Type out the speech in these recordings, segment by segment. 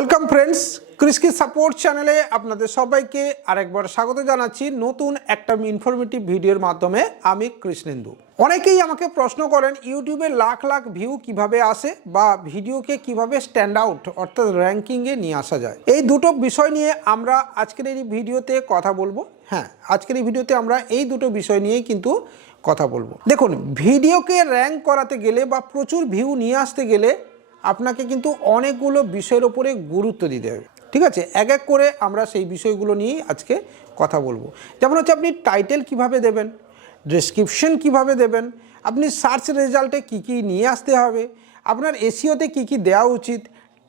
Welcome friends, কৃষি support চ্যানেলে আপনাদের সবাইকে আরেকবার স্বাগত জানাচ্ছি নতুন একটা ইনফরমেটিভ ভিডিওর মাধ্যমে। আমি কৃষ্ণেন্দু। অনেকেই আমাকে প্রশ্ন করেন ইউটিউবে লাখ লাখ ভিউ কিভাবে আসে বা ভিডিওকে কিভাবে স্ট্যান্ড আউট অর্থাৎ র্যাঙ্কিংয়ে নিয়ে আসা যায়। এই দুটো বিষয় নিয়ে আমরা আজকের এই ভিডিওতে কথা বলবো। হ্যাঁ, আজকের এই ভিডিওতে আমরা এই দুটো বিষয় নিয়েই কিন্তু কথা বলবো। দেখুন, ভিডিওকে র্যাঙ্ক করাতে গেলে বা প্রচুর ভিউ নিয়ে আসতে গেলে আপনাকে কিন্তু অনেকগুলো বিষয়ের উপরে গুরুত্ব দিতে হবে। ঠিক আছে, এক এক করে আমরা সেই বিষয়গুলো নিয়েই আজকে কথা বলবো। যেমন হচ্ছে আপনি টাইটেল কিভাবে দেবেন, ডেসক্রিপশন কিভাবে দেবেন, আপনি সার্চ রেজাল্টে কি কি নিয়ে আসতে হবে, আপনার এসইওতে কি কি দেওয়া উচিত,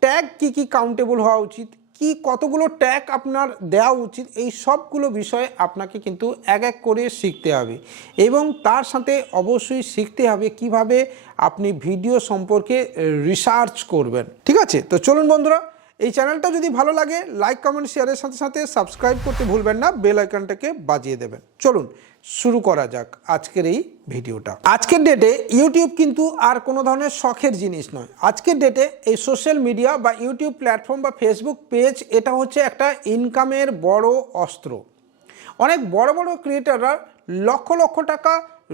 ট্যাগ কি কি কাউন্টেবল হওয়া উচিত, কি কতগুলো ট্যাগ আপনার দেওয়া উচিত, এই সবগুলো বিষয়ে আপনাকে কিন্তু এক এক করে শিখতে হবে এবং তার সাথে অবশ্যই শিখতে হবে কিভাবে আপনি ভিডিও সম্পর্কে রিসার্চ করবেন। ঠিক আছে, তো চলুন বন্ধুরা, এই চ্যানেলটা যদি ভালো লাগে লাইক কমেন্ট শেয়ারের সাথে সাথে সাবস্ক্রাইব করতে ভুলবেন না, বেল আইকনটাকে বাজিয়ে দেবেন। চলুন শুরু করা যাক আজকের এই ভিডিওটা। আজকের ডেটে ইউটিউব কিন্তু আর কোনো ধরনের শখের জিনিস নয়। আজকের ডেটে এই সোশ্যাল মিডিয়া বা ইউটিউব প্ল্যাটফর্ম বা ফেসবুক পেজ, এটা হচ্ছে একটা ইনকামের বড় অস্ত্র। অনেক বড় বড় ক্রিয়েটাররা লক্ষ লক্ষ টাকা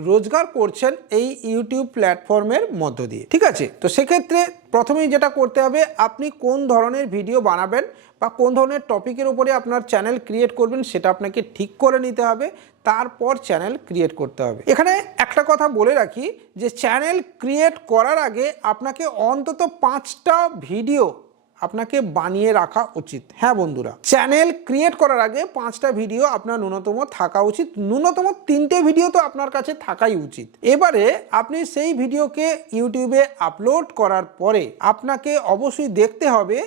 রোজগার করছেন এই ইউটিউব প্ল্যাটফর্মের মধ্য দিয়ে। ঠিক আছে, তো সেক্ষেত্রে প্রথমেই যেটা করতে হবে, আপনি কোন ধরনের ভিডিও বানাবেন বা কোন ধরনের টপিকের উপরে আপনার চ্যানেল ক্রিয়েট করবেন সেটা আপনাকে ঠিক করে নিতে হবে, তারপর চ্যানেল ক্রিয়েট করতে হবে। এখানে একটা কথা বলে রাখি যে চ্যানেল ক্রিয়েট করার আগে আপনাকে অন্তত 5টা ভিডিও আপনাকে বানিয়ে রাখা উচিত। হ্যাঁ বন্ধুরা, চ্যানেল ক্রিয়েট করার আগে 5টা ভিডিও আপনার ন্যূনতম থাকা উচিত। ন্যূনতম 3টে ভিডিও তো আপনার কাছে থাকাই উচিত। এবারে আপনি সেই ভিডিওকে ইউটিউবে আপলোড করার পরে আপনাকে অবশ্যই দেখতে হবে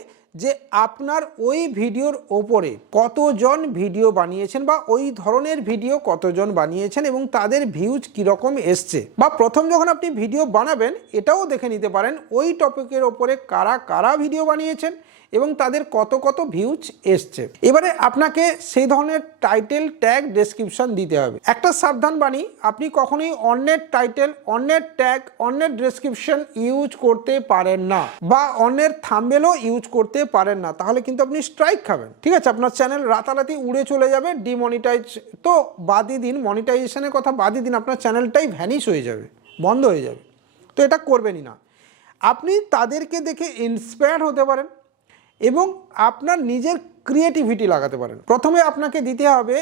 যে আপনার ওই ভিডিওর ওপরে কতজন ভিডিও বানিয়েছেন বা ওই ধরনের ভিডিও কতজন বানিয়েছেন এবং তাদের ভিউজ কীরকম এসছে। বা প্রথম যখন আপনি ভিডিও বানাবেন এটাও দেখে নিতে পারেন ওই টপিকের ওপরে কারা কারা ভিডিও বানিয়েছেন এবং তাদের কত কত ভিউজ এসছে। এবারে আপনাকে সেই ধরনের টাইটেল, ট্যাগ, ডেসক্রিপশন দিতে হবে। একটা সাবধান বাণী, আপনি কখনোই অন্যের টাইটেল, অন্যের ট্যাগ, অন্যের ডেসক্রিপশন ইউজ করতে পারেন না বা অন্যের থাম্বনেলও ইউজ করতে পারেন না, তাহলে কিন্তু আপনি স্ট্রাইক খাবেন। ঠিক আছে, আপনার চ্যানেল রাতারাতি উড়ে চলে যাবে, ডিমনিটাইজ তো বাদই দিন, মনিটাইজেশনের কথা বাদই দিন, আপনার চ্যানেলটাই ভ্যানিশ হয়ে যাবে, বন্ধ হয়ে যাবে। তো এটা করবেনই না। আপনি তাদেরকে দেখে ইন্সপায়ার হতে পারেন এবং আপনার নিজের ক্রিয়েটিভিটি লাগাতে পারেন। প্রথমে আপনাকে দিতে হবে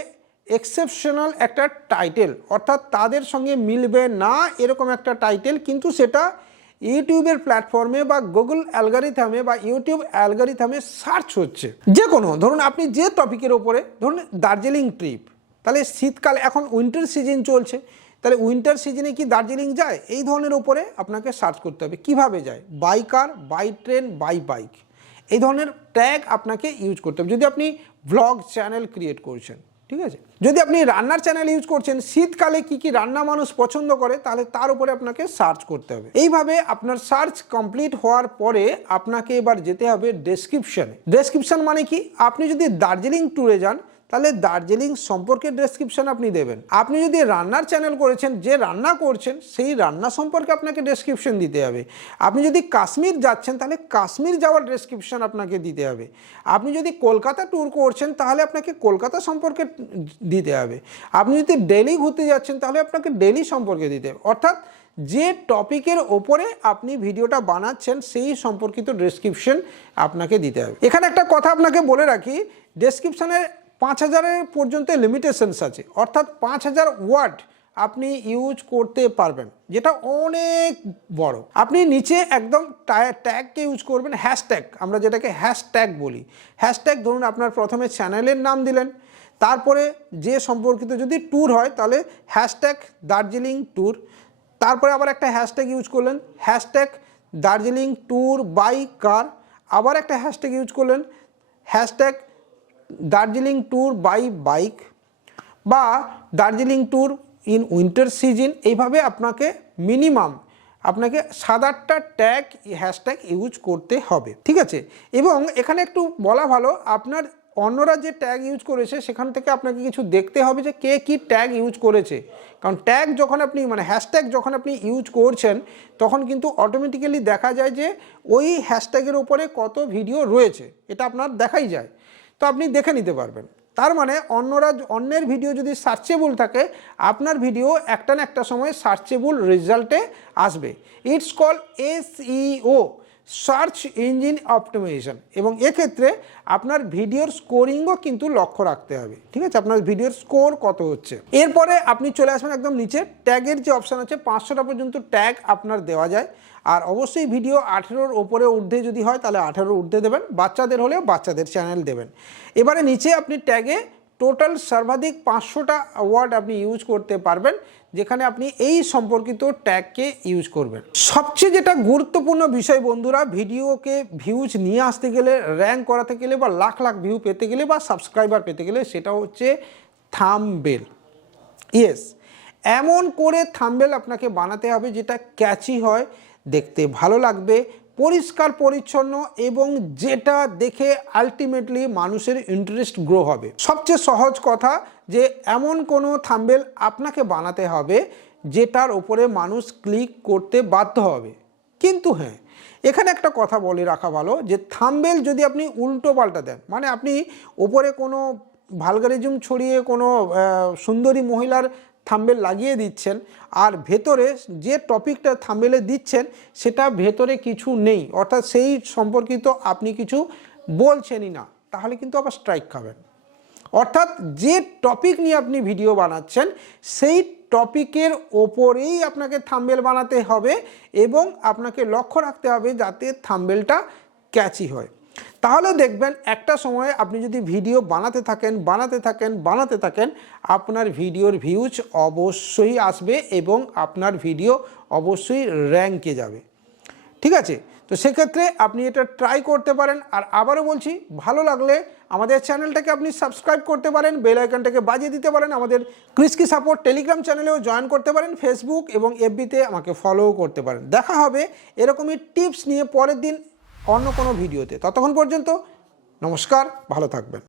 এক্সেপশনাল একটা টাইটেল, অর্থাৎ তাদের সঙ্গে মিলবে না এরকম একটা টাইটেল, কিন্তু সেটা ইউটিউবের প্ল্যাটফর্মে বা গুগল অ্যালগরিথমে বা ইউটিউব অ্যালগরিথমে সার্চ হচ্ছে। যে কোনো ধরুন আপনি যে টপিকের ওপরে, ধরুন দার্জিলিং ট্রিপ, তাহলে শীতকালে এখন উইন্টার সিজন চলছে, তাহলে উইন্টার সিজনে কি দার্জিলিং যায়, এই ধরনের ওপরে আপনাকে সার্চ করতে হবে। কিভাবে যায়, by car, by train, by bike, এই ধরনের ট্যাগ আপনাকে ইউজ করতে হবে। যদি আপনি ব্লগ চ্যানেল ক্রিয়েট করছেন, ঠিক আছে, যদি আপনি রান্নার চ্যানেল ইউজ করছেন, শীতকালে কি কি রান্না মানুষ পছন্দ করে, তাহলে তার উপরে আপনাকে সার্চ করতে হবে। এইভাবে আপনার সার্চ কমপ্লিট হওয়ার পরে আপনাকে এবার যেতে হবে ডেসক্রিপশনে। ডেসক্রিপশন মানে কি, আপনি যদি দার্জিলিং ট্যুরে যান তাহলে দার্জিলিং সম্পর্কে ডেসক্রিপশন আপনি দেবেন। আপনি যদি রান্নার চ্যানেল করেছেন, যে রান্না করছেন সেই রান্না সম্পর্কে আপনাকে ডেসক্রিপশন দিতে হবে। আপনি যদি কাশ্মীর যাচ্ছেন তাহলে কাশ্মীর যাওয়ার ডেসক্রিপশন আপনাকে দিতে হবে। আপনি যদি কলকাতা ট্যুর করছেন তাহলে আপনাকে কলকাতা সম্পর্কে দিতে হবে। আপনি যদি দিল্লি ঘুরতে যাচ্ছেন তাহলে আপনাকে দিল্লি সম্পর্কে দিতে হবে। অর্থাৎ যে টপিকের ওপরে আপনি ভিডিওটা বানাচ্ছেন সেই সম্পর্কিত ডেসক্রিপশন আপনাকে দিতে হবে। এখানে একটা কথা আপনাকে বলে রাখি, ডেসক্রিপশনের 5000 পর্যন্ত লিমিটেশনস আছে, অর্থাৎ 5000 ওয়ার্ড আপনি ইউজ করতে পারবেন, যেটা অনেক বড়। আপনি নিচে একদম ট্যাগকে ইউজ করবেন, হ্যাশট্যাগ, আমরা যেটাকে হ্যাশট্যাগ বলি। হ্যাশট্যাগ ধরুন আপনার প্রথমে চ্যানেলের নাম দিলেন, তারপরে যে সম্পর্কিত যদি ট্যুর হয় তাহলে হ্যাশট্যাগ দার্জিলিং ট্যুর, তারপরে আবার একটা হ্যাশট্যাগ ইউজ করলেন, hashtag Darjeeling tour by car, আবার একটা হ্যাশট্যাগ ইউজ করলেন, hashtag Darjeeling tour by bike বা Darjeeling tour in winter season. এইভাবে আপনাকে মিনিমাম আপনাকে 7-8টা ট্যাগ, হ্যাশট্যাগ ইউজ করতে হবে। ঠিক আছে, এবং এখানে একটু বলা ভালো, আপনার অন্যরা যে ট্যাগ ইউজ করেছে সেখান থেকে আপনাকে কিছু দেখতে হবে যে কে কী ট্যাগ ইউজ করেছে। কারণ ট্যাগ যখন আপনি হ্যাশট্যাগ যখন আপনি ইউজ করছেন তখন কিন্তু অটোমেটিক্যালি দেখা যায় যে ওই হ্যাশট্যাগের ওপরে কত ভিডিও রয়েছে, এটা আপনার দেখাই যায়, তো আপনি দেখে নিতে পারবেন। তার মানে অন্যের ভিডিও যদি সার্চেবল থাকে আপনার ভিডিও একটা না একটা সময় সার্চেবল রেজাল্টে আসবে। It's call SEO, search engine optimization, এবং এক্ষেত্রে আপনার ভিডিওর স্কোরিংও কিন্তু লক্ষ্য রাখতে হবে। ঠিক আছে, আপনার ভিডিওর স্কোর কত হচ্ছে। এরপরে আপনি চলে আসবেন একদম নিচে, ট্যাগের যে অপশান আছে 500টা পর্যন্ত ট্যাগ আপনার দেওয়া যায়। আর অবশ্যই ভিডিও 18-র ওপরে ঊর্ধ্বে যদি হয় তাহলে 18-র ঊর্ধ্বে দেবেন, বাচ্চাদের হলে বাচ্চাদের চ্যানেল দেবেন। এবারে নিচে আপনি ট্যাগে টোটাল সর্বাধিক 500টা ওয়ার্ড আপনি ইউজ করতে পারবেন, যেখানে আপনি এই সম্পর্কিত ট্যাগকে ইউজ করবেন। সবচেয়ে যেটা গুরুত্বপূর্ণ বিষয় বন্ধুরা, ভিডিওকে ভিউজ নিয়ে আসতে গেলে, র্যাঙ্ক করাতে গেলে, বা লাখ লাখ ভিউ পেতে গেলে, বা সাবস্ক্রাইবার পেতে গেলে, সেটা হচ্ছে থাম্বনেল। ইয়েস, এমন করে থাম্বনেল আপনাকে বানাতে হবে যেটা ক্যাচি হয়, দেখতে ভালো লাগবে, পরিষ্কার পরিচ্ছন্ন, এবং যেটা দেখে আলটিমেটলি মানুষের ইন্টারেস্ট গ্রো হবে। সবচেয়ে সহজ কথা যে এমন কোনো থাম্বনেল আপনাকে বানাতে হবে যেটার ওপরে মানুষ ক্লিক করতে বাধ্য হবে। কিন্তু হ্যাঁ, এখানে একটা কথা বলে রাখা ভালো যে থাম্বনেল যদি আপনি উল্টো পাল্টা দেন, মানে আপনি ওপরে কোনো ভালগারিজম ছড়িয়ে কোনো সুন্দরী মহিলার থাম্বনেল লাগিয়ে দিচ্ছেন আর ভেতরে যে টপিকটা থাম্বনেলে দিচ্ছেন সেটা ভেতরে কিছু নেই, অর্থাৎ সেই সম্পর্কিত আপনি কিছু বলছেনই না, তাহলে কিন্তু আবার স্ট্রাইক খাবেন। অর্থাৎ যে টপিক নিয়ে আপনি ভিডিও বানাচ্ছেন সেই টপিকের ওপরেই আপনাকে থাম্বনেল বানাতে হবে, এবং আপনাকে লক্ষ্য রাখতে হবে যাতে থাম্বনেলটা ক্যাচি হয়। তাহলে দেখবেন একটা সময়ে আপনি যদি ভিডিও বানাতে থাকেন আপনার ভিডিওর ভিউজ অবশ্যই আসবে এবং আপনার ভিডিও অবশ্যই র্যাঙ্কে যাবে। ঠিক আছে, তো সেক্ষেত্রে আপনি এটা ট্রাই করতে পারেন। আর আবারও বলছি, ভালো লাগলে আমাদের চ্যানেলটাকে আপনি সাবস্ক্রাইব করতে পারেন, বেল আইকনটাকে বাজিয়ে দিতে পারেন, আমাদের ক্রিসকি সাপোর্ট টেলিগ্রাম চ্যানেলেও জয়েন করতে পারেন, ফেসবুক এবং FB-তে আমাকে ফলোও করতে পারেন। দেখা হবে এরকমই টিপস নিয়ে পরের দিন অন্য কোনো ভিডিওতে। ততক্ষণ পর্যন্ত নমস্কার, ভালো থাকবেন।